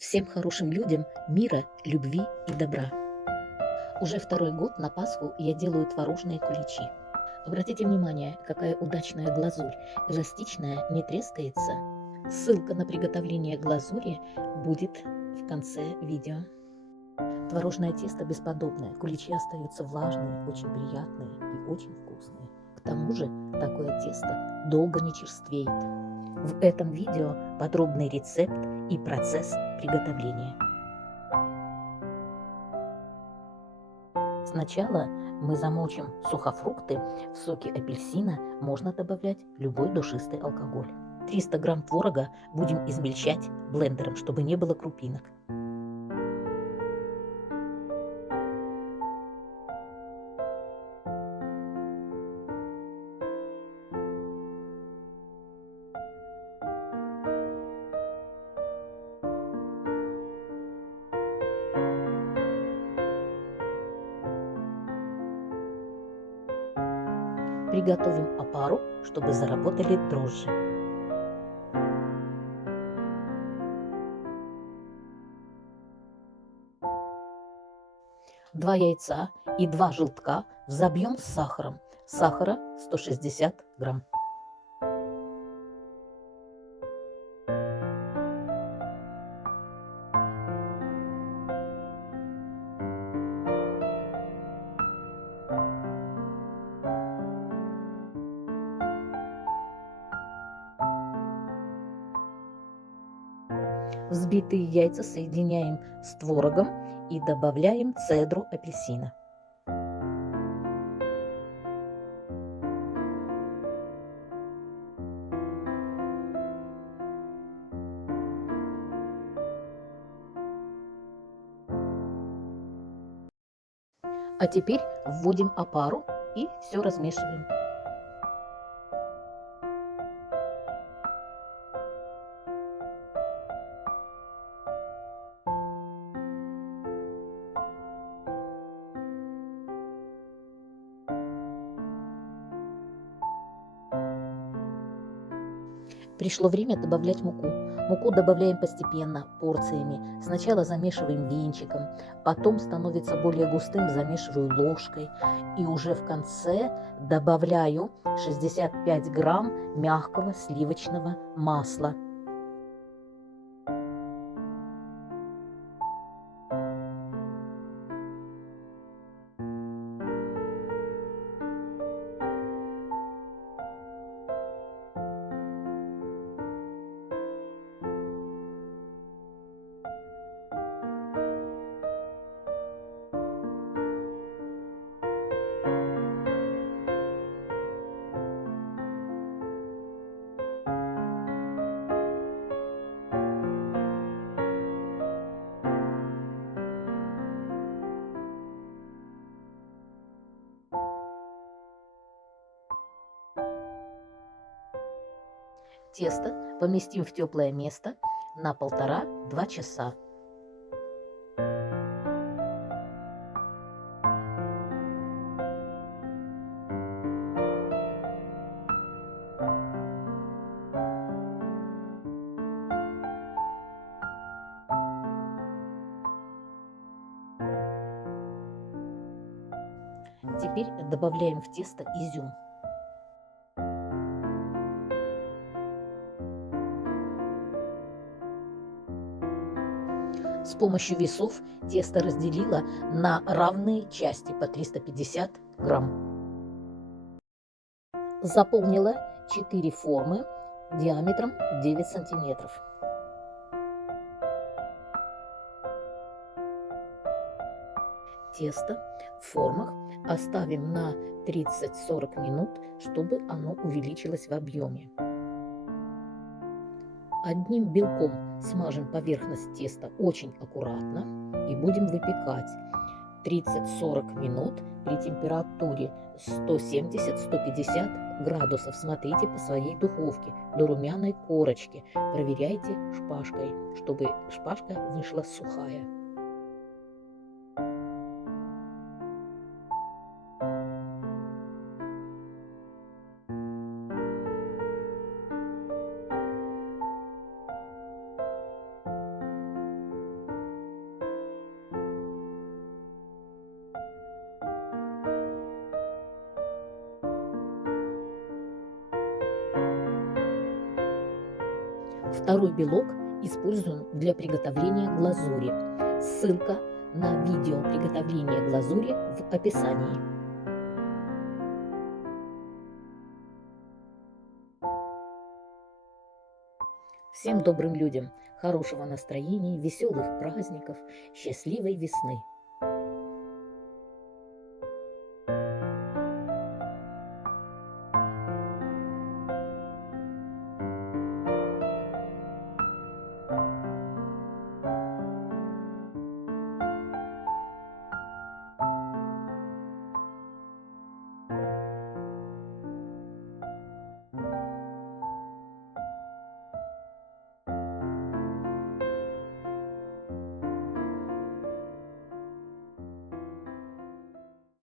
Всем хорошим людям мира, любви и добра. Уже второй год на Пасху я делаю творожные куличи. Обратите внимание, какая удачная глазурь, эластичная, не трескается. Ссылка на приготовление глазури будет в конце видео. Творожное тесто бесподобное, куличи остаются влажные, очень приятные и очень вкусные. К тому же такое тесто долго не черствеет. В этом видео подробный рецепт и процесс приготовления. Сначала мы замочим сухофрукты. В соки апельсина можно добавлять любой душистый алкоголь. 300 грамм творога будем измельчать блендером, чтобы не было крупинок. Приготовим опару, чтобы заработали дрожжи. Два яйца и 2 желтка взобьем с сахаром. Сахара 160 грамм. Взбитые яйца соединяем с творогом и добавляем цедру апельсина. А теперь вводим опару и все размешиваем. Пришло время добавлять муку. Муку добавляем постепенно, порциями. Сначала замешиваем венчиком, потом становится более густым, замешиваю ложкой. И уже в конце добавляю 65 грамм мягкого сливочного масла. Тесто поместим в теплое место на 1,5–2 часа. Теперь добавляем в тесто изюм. С помощью весов тесто разделила на равные части по 350 грамм. Заполнила 4 формы диаметром 9 сантиметров. Тесто в формах оставим на 30–40 минут, чтобы оно увеличилось в объеме. Одним белком смажем поверхность теста очень аккуратно и будем выпекать 30–40 минут при температуре 170–150 градусов. Смотрите по своей духовке до румяной корочки. Проверяйте шпажкой, чтобы шпажка вышла сухая. Второй белок используем для приготовления глазури. Ссылка на видео приготовления глазури в описании. Всем добрым людям хорошего настроения, веселых праздников, счастливой весны!